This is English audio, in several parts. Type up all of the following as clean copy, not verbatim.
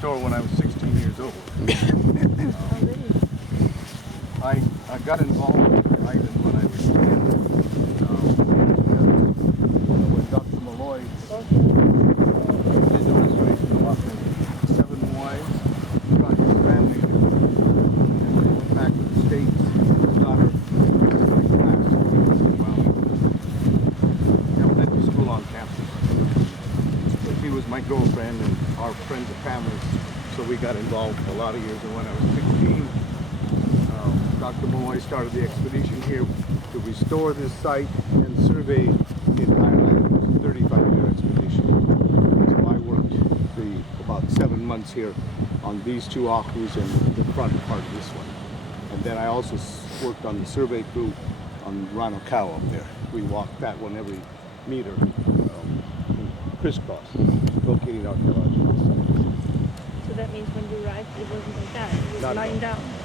store when I was 16 years old. I got involved with the island when I was 10. When Dr. Malloy did the restoration of Auckland, 7 wives brought his family to it. And they went back to the States. His daughter was in class. Well, elementary school on campus. She was my girlfriend and our friends and family, so we got involved for a lot of years. And when I was 16, Dr. Malloy started the expedition here to restore this site and survey the entire land. It was a 35-year expedition. So I worked about 7 months here on these 2 ahus and the front part of this one. And then I also worked on the survey crew on Ranokau up there. We walked that one every meter, crisscross, locating archaeological sites. So that means when you arrived, it wasn't like that. It was Not lying at all. down.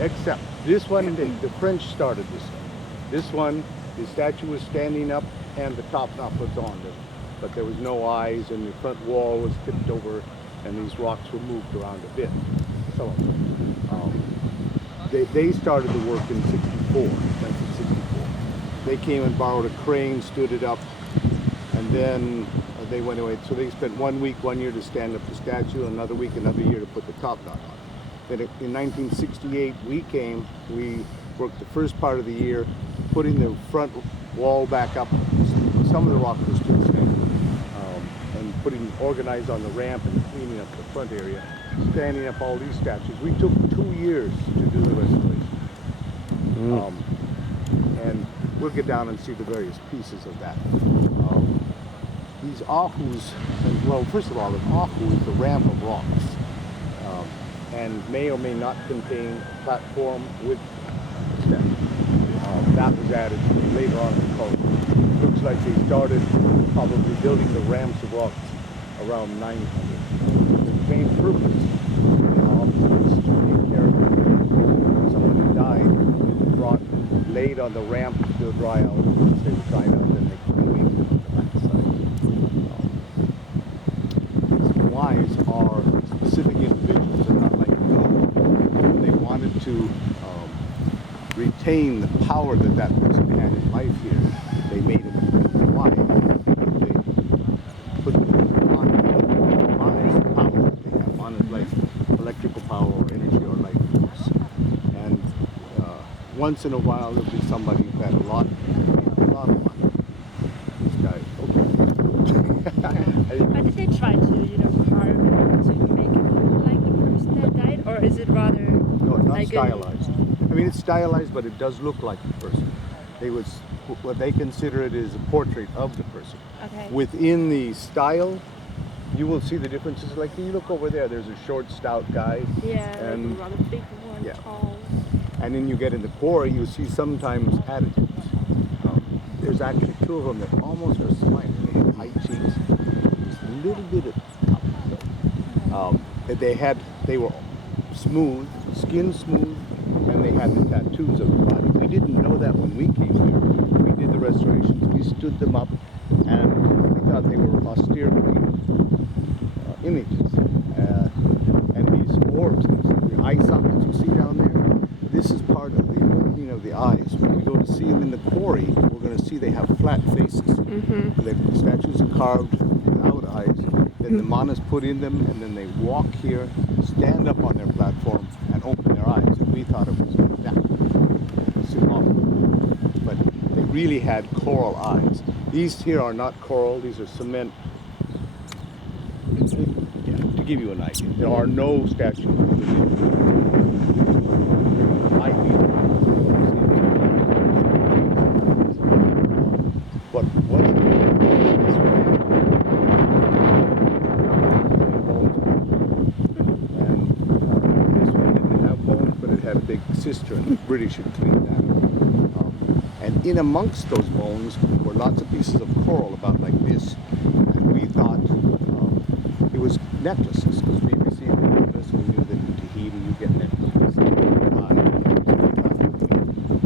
Except this one, the French started this one. This one, the statue was standing up and the top knot was on it. But there was no eyes and the front wall was tipped over and these rocks were moved around a bit. So they started the work in 1964. They came and borrowed a crane, stood it up, and then they went away. So they spent 1 week, 1 year to stand up the statue, another week, another year to put the top knot on. Then in 1968, we came, we worked the first part of the year, putting the front wall back up. Some of the rock was still standing, and organized on the ramp and cleaning up the front area, standing up all these statues. We took 2 years to do the restoration. And we'll get down and see the various pieces of that. These ahus, well, first of all, an ahu is a ramp of rocks. And may or may not contain a platform with a step. That was added later on in the culture. Looks like they started probably building the ramps of rocks around 900. The main purpose was to take care of when somebody died, brought, laid on the ramp to dry out. Once they were dried out, then they could wait to the backside. These wives are specific individuals and not like a dog. They wanted to retain the power that person had in life here. They made him wise. They put the mana is the power that they have. Mana is like electrical power or energy or life force. And once in a while there'll be somebody who had a lot of money. This guy, okay. But did they try to, carve it to make it look like the person that died, or is it rather No, not like stylized. I mean, it's stylized, but it does look like the person. What they consider it is a portrait of the person. Okay. Within the style, you will see the differences. Like you look over there, there's a short, stout guy. Yeah, and like a rather big one, yeah. tall. And then you get in the core, you see sometimes additives. There's actually 2 of them that almost are smiling. They have high cheeks, just a little bit of top. They were smooth, skin smooth, and they had the tattoos of the body. We didn't know that when we came here. We did the restorations. We stood them up, and we thought they were austere-looking images. And these orbs, the eye sockets you see down there, this is part of the opening of the eyes. When we go to see them in the quarry, we're going to see they have flat faces. The statues are carved without eyes. Then the manas put in them, and then they walk here, stand up on their platform, and open their eyes. And we thought it was that symbolic, but they really had coral eyes. These here are not coral; these are cement. Yeah, to give you an idea, there are no statues. What was this way? And this one didn't have bones, but it had a big cistern. The British had cleaned that. And in amongst those bones were lots of pieces of coral about like this. And we thought it was necklaces, because we received a necklace. We knew that in Tahiti you get necklaces.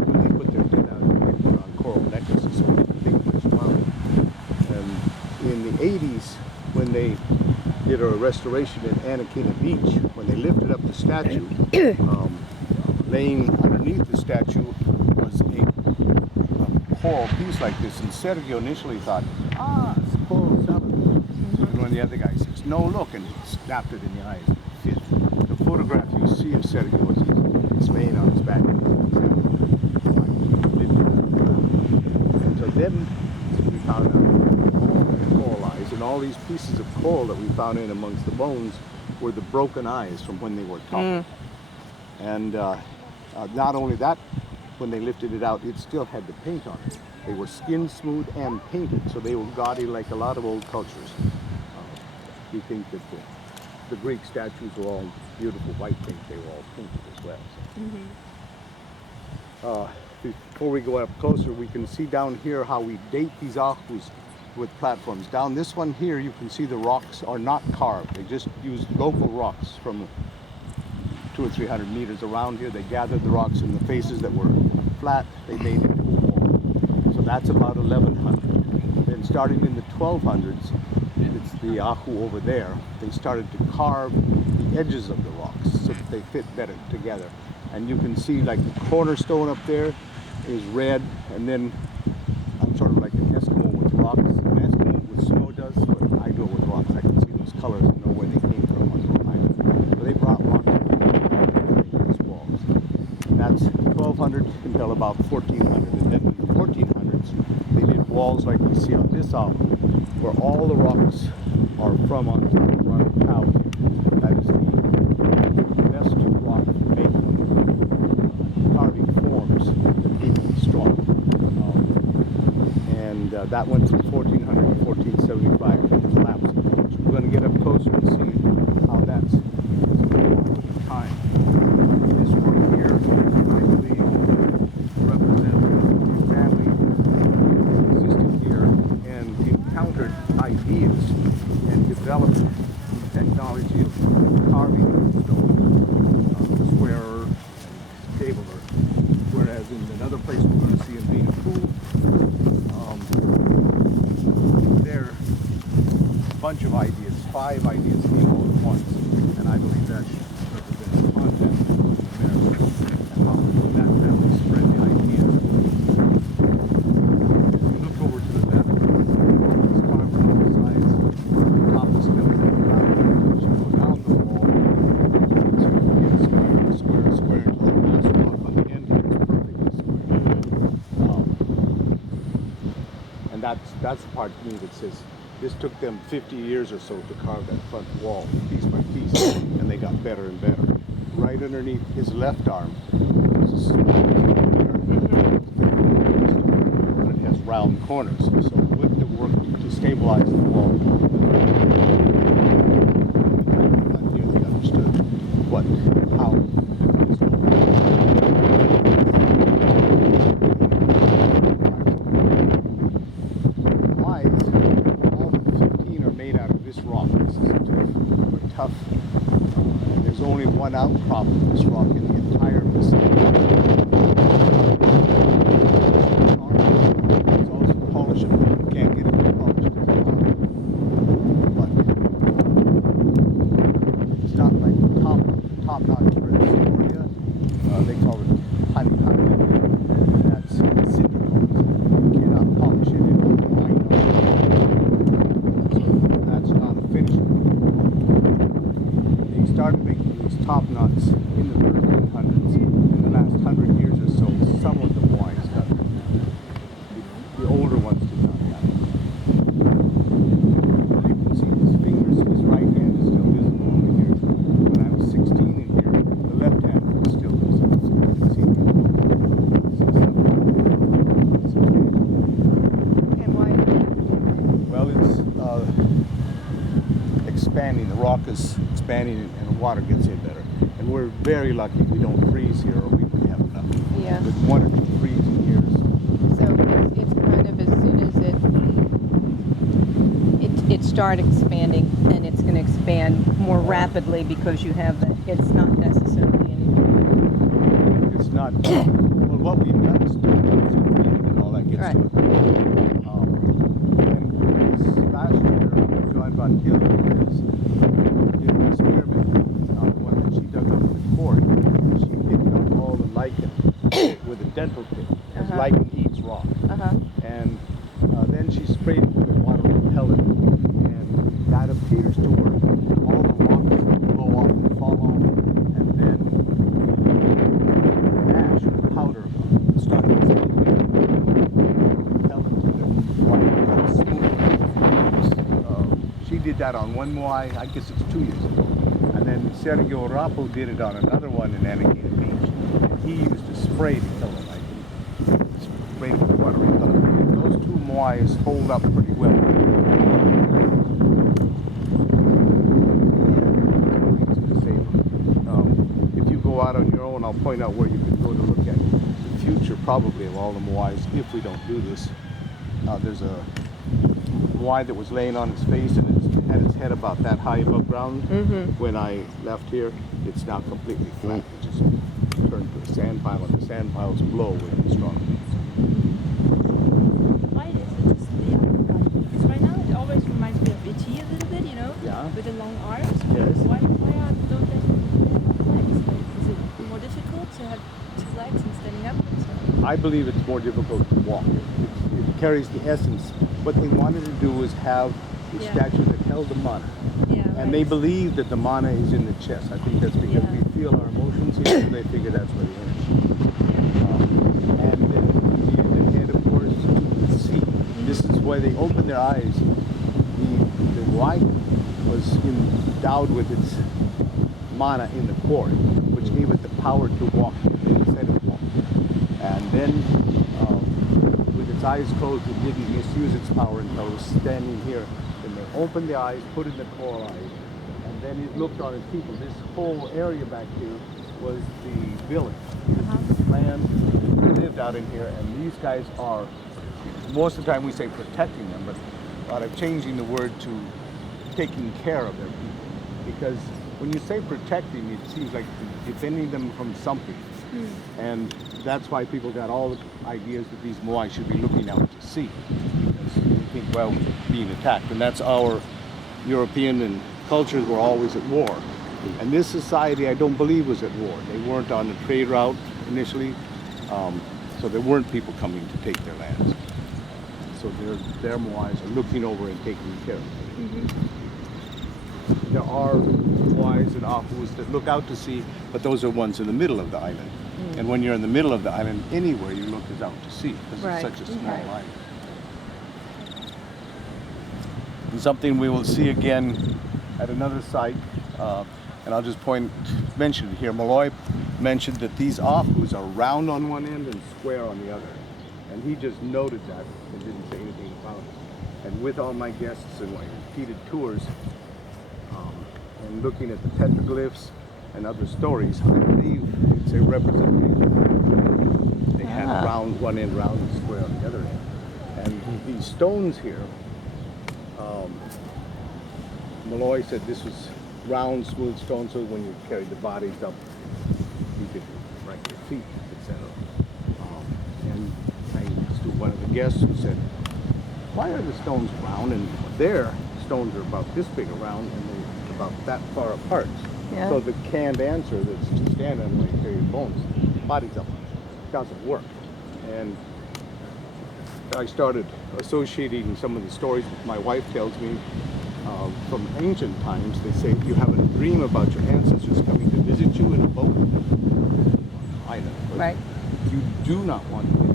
When they put their dead out, they put on coral necklaces so they didn't think it was found. And in the 80s, when they did a restoration at Anaquina Beach, when they lifted up the statue, laying underneath the statue was a coral piece like this. And Sergio initially thought, it's coral salad. And one of the other guys says, no, look, and he snapped it in the eyes. It fit. The photograph you see of Sergio is he's laying on his back. And so then we found out all the coral eyes and all these pieces of coral that we found in amongst the bones were the broken eyes from when they were toppled. And not only that, when they lifted it out, it still had the paint on it. They were skin smooth and painted, so they were gaudy like a lot of old cultures. We think that the Greek statues were all beautiful white paint. They were all painted as well. So. Before we go up closer, we can see down here how we date these ahus with platforms. Down this one here, you can see the rocks are not carved. They just used local rocks from 200 or 300 meters around here. They gathered the rocks in the faces that were flat. They made into a wall. So that's about 1100. Then starting in the 1200s, it's the ahu over there. They started to carve the edges of the rocks so that they fit better together. And you can see like the cornerstone up there is red, and then I'm sort of like an Eskimo with rocks. An Eskimo with snow does, but I do it with rocks. I can see those colors and know where they came from on the island. So they brought rocks to make these walls. And that's 1200 until about 1400. And then in the 1400s, they did walls like we see on this album, where all the rocks are from on top of Running Cow. That is the best rock made from carving forms to keep them strong. And that went from 1400 to 1475 to the collapse. So we're going to get up closer and see how that's over time. This one here, I believe, represents a family that existed here and encountered ideas and developed the technology of carving stone, square, tabler, whereas in another place we're going to see in Vina Pool, there are a bunch of ideas, 5 ideas came all at once, and I believe that represents the content of America and how that family spread the ideas. If you look over to the left, it's carved on all sides, the top is still there, as you go down the wall, so you get square, until the last rock on the end here is perfectly square. And that's the part to me that says this took them 50 years or so to carve that front wall piece by piece, and they got better and better. Right underneath his left arm is a small but it has round corners. So with the work to stabilize the wall, they understood how tough. There's only one outcrop of this rock in the entire vicinity. It's also polishable. You can't get it polished. But it's not like top-notch red scoria. They call it honey. That's silicone. You cannot polish it. It will wind up. So that's not a finished. They started making these top knots in the 1300s. In the last 100 years or so, some of the boys got them. The older ones did not have them. You can see his fingers, his right hand is still visible over here. When I was 16 in here, the left hand was still visible. So you can see And why? well, it's expanding. The rock is expanding and the water gets in better. And we're very lucky we don't freeze here, or we would have nothing. Yeah. With 1 or 2 freezing years. So it's kind of as soon as it started expanding, then it's going to expand more rapidly because you have that. It's not necessarily anything. It's not, well, what we've done is do and all that gets Right. to it. And this last year, John Von Gilder is dental pit, as Uh-huh. lichen eats rock. Uh-huh. And then she sprayed it with a water repellent, and that appears to work. All the rocks will blow off and fall off, and then ash or powder started to repellent to the water becomes smooth. She did that on one moai, I guess it's 2 years ago. And then Sergio Rapo did it on another one in Anakita Beach. And he used to spray to kill it, like sprayed with water repellent. Those two moais hold up pretty well. If you go out on your own, I'll point out where you can go to look at the future, probably, of all the moais if we don't do this. There's a moai that was laying on its face and it had its head about that high above ground. When I left here, it's now completely flat. It just turned to a sand pile, and the sand piles blow with strong winds. Why is it just the other guy? Because right now it always reminds me of E.T. a little bit, you know? Yeah. With the long arms. Yes. Why don't they have legs? Like, is it more difficult to have 2 legs and standing up? I believe it's more difficult to walk. It carries the essence. What they wanted to do was have a Yeah. statue that held the mana. Yeah. And they believe that the mana is in the chest. I think that's because Yeah. we feel our emotions here, so they figure that's where the energy is. And then the head, of course, to see. This is why they open their eyes. The white was endowed with its mana in the core, which gave it the power to walk instead of walk. And then, with its eyes closed, it didn't misuse its power until it was standing here. Then they opened the eyes, put in the coral eyes, and then it looked on its people. This whole area back here was the village. This is the clan who lived out in here, and these guys are, most of the time we say protecting them, but I'm changing the word to taking care of their people. Because when you say protecting, it seems like defending them from something. And that's why people got all the ideas that these moai should be looking out to sea. Because we think, well, we're being attacked. And that's our European and cultures were always at war. And this society, I don't believe, was at war. They weren't on the trade route initially. So there weren't people coming to take their lands. So their moais are looking over and taking care of it. There are moais and ahus that look out to sea, but those are ones in the middle of the island. And when you're in the middle of the island, anywhere you look is out to sea because Right. it's such a small Right. island. And something we will see again at another site, and I'll just mention it here. Malloy mentioned that these ahus are round on one end and square on the other. And he just noted that and didn't say anything about it. And with all my guests and my repeated tours, and looking at the petroglyphs and other stories, I believe it's a representation. They had round one end, round and square on the other end. And these stones here, Malloy said this was round, smooth stone, so when you carried the bodies up, you could write your feet, etc. And I asked one of the guests who said, why are the stones round? And their stones are about this big around and they're about that far apart. Yeah. So the canned answer that's to stand on when you carry your bones, bodies up, doesn't work. And I started associating some of the stories that my wife tells me from ancient times. They say if you have a dream about your ancestors coming to visit you in a boat, island, Right. you do not want to get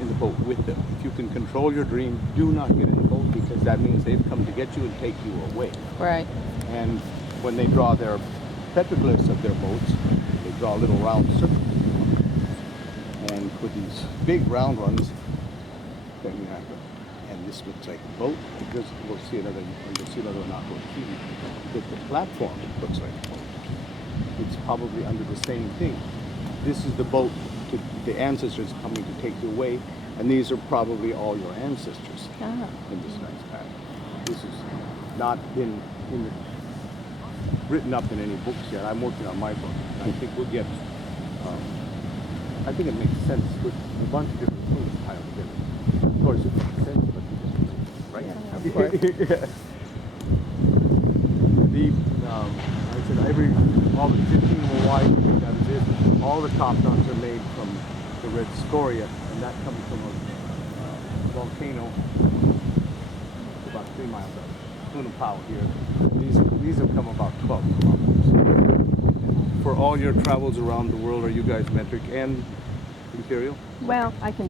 in the boat with them. If you can control your dream, do not get in the boat because that means they've come to get you and take you away. Right. And when they draw their petroglyphs of their boats, they draw little round circles. And with these big round ones, then you have to, and this looks like a boat because we'll see another one out on TV. But the platform looks like a boat. It's probably under the same thing. This is the boat to the ancestors coming to take you away, and these are probably all your ancestors in this nice pattern. This has not been written up in any books yet. I'm working on my book. I think we'll get, I think it makes sense with a bunch of different things piled together. Of course it makes sense, but right? Yeah, of course. Yeah. I said all the 15 Hawaii out of this, all the top knots are made from the the red scoria, and that comes from a volcano about 3 miles up, Hunapao here. These have come about 12 kilometers. For all your travels around the world, are you guys metric and imperial? Well, I can